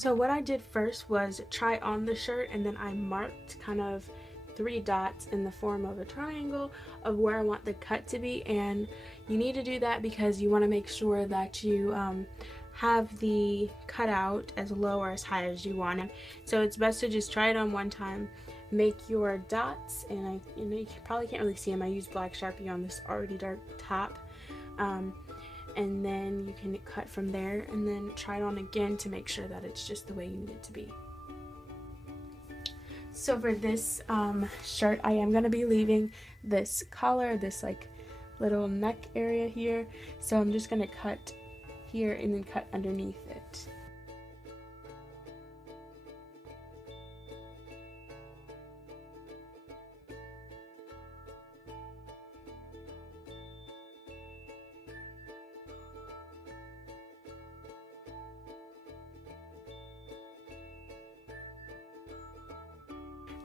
So what I did first was try on the shirt, and then I marked kind of 3 dots in the form of a triangle of where I want the cut to be. And you need to do that because you want to make sure that you have the cutout as low or as high as you want it. So it's best to just try it on one time, make your dots, and you probably can't really see them. I used black Sharpie on this already dark top, and then you can cut from there and then try it on again to make sure that it's just the way you need it to be. So for this shirt, I am going to be leaving this collar, this like little neck area here, so I'm just going to cut here and then cut underneath it.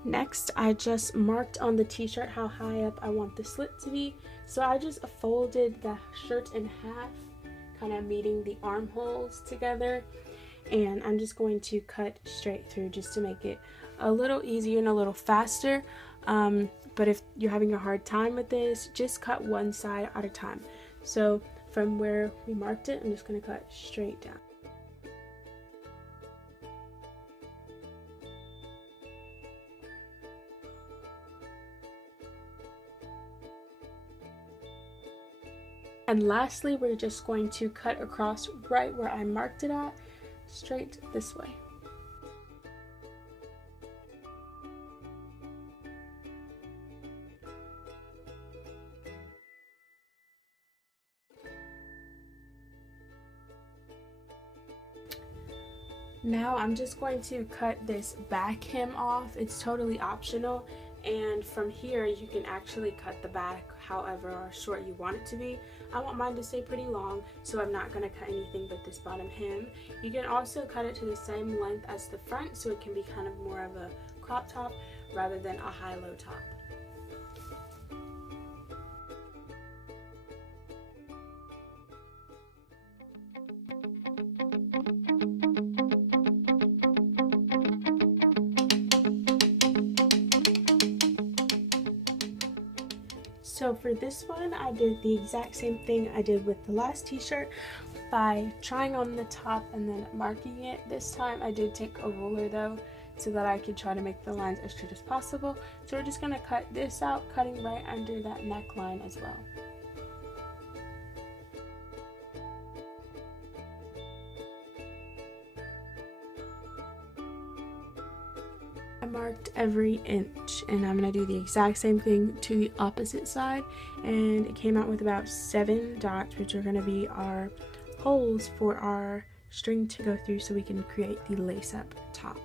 Next, I just marked on the t-shirt how high up I want the slit to be. So I just folded the shirt in half, kind of meeting the armholes together. And I'm just going to cut straight through just to make it a little easier and a little faster. But if you're having a hard time with this, just cut one side at a time. So from where we marked it, I'm just going to cut straight down. And lastly, we're just going to cut across right where I marked it at, straight this way. Now I'm just going to cut this back hem off. It's totally optional, and from here you can actually cut the back however short you want it to be. I want mine to stay pretty long, so I'm not going to cut anything but this bottom hem. You can also cut it to the same length as the front, so it can be kind of more of a crop top rather than a high-low top. So for this one, I did the exact same thing I did with the last t-shirt by trying on the top and then marking it. This time I did take a ruler though, so that I could try to make the lines as straight as possible. So we're just going to cut this out, cutting right under that neckline as well. I marked every inch, and I'm going to do the exact same thing to the opposite side, and it came out with about 7 dots, which are going to be our holes for our string to go through so we can create the lace-up top.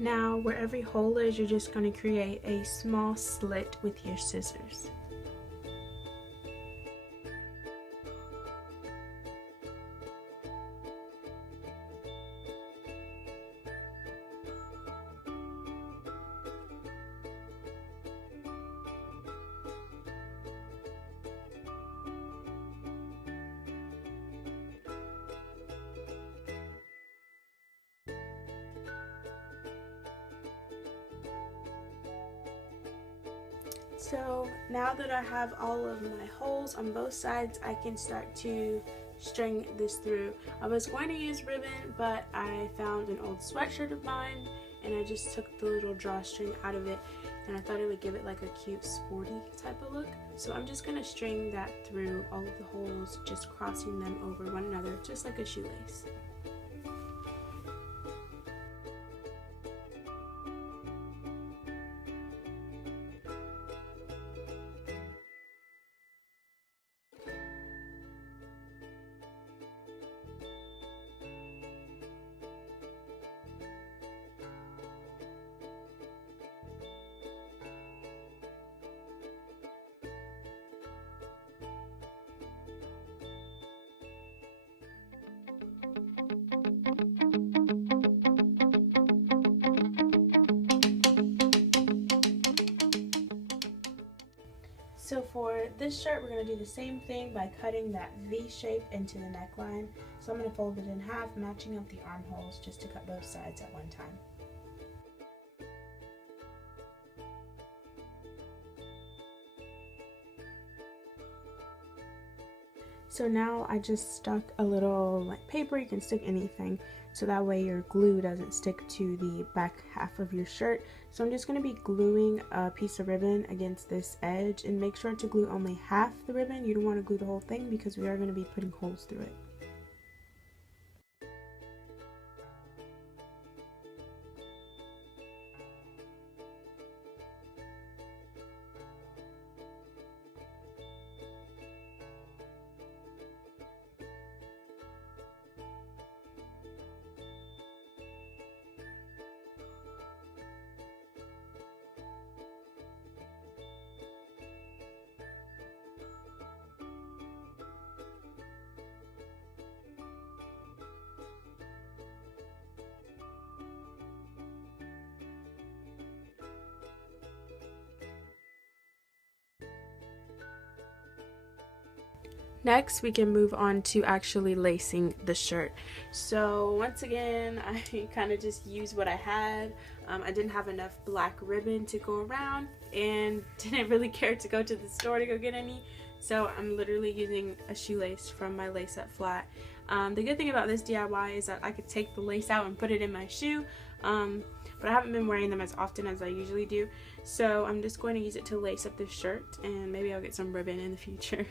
Now, where every hole is, you're just going to create a small slit with your scissors. So now that I have all of my holes on both sides, I can start to string this through. I was going to use ribbon, but I found an old sweatshirt of mine and I just took the little drawstring out of it, and I thought it would give it like a cute sporty type of look. So I'm just going to string that through all of the holes, just crossing them over one another, just like a shoelace. So for this shirt, we're going to do the same thing by cutting that V shape into the neckline. So I'm going to fold it in half, matching up the armholes just to cut both sides at one time. So now I just stuck a little like paper, you can stick anything, so that way your glue doesn't stick to the back half of your shirt. So I'm just going to be gluing a piece of ribbon against this edge, and make sure to glue only half the ribbon. You don't want to glue the whole thing because we are going to be putting holes through it. Next, we can move on to actually lacing the shirt. So once again, I kind of just used what I had. I didn't have enough black ribbon to go around and didn't really care to go to the store to go get any. So I'm literally using a shoelace from my Lace Up Flat. The good thing about this DIY is that I could take the lace out and put it in my shoe. But I haven't been wearing them as often as I usually do. So I'm just going to use it to lace up this shirt, and maybe I'll get some ribbon in the future.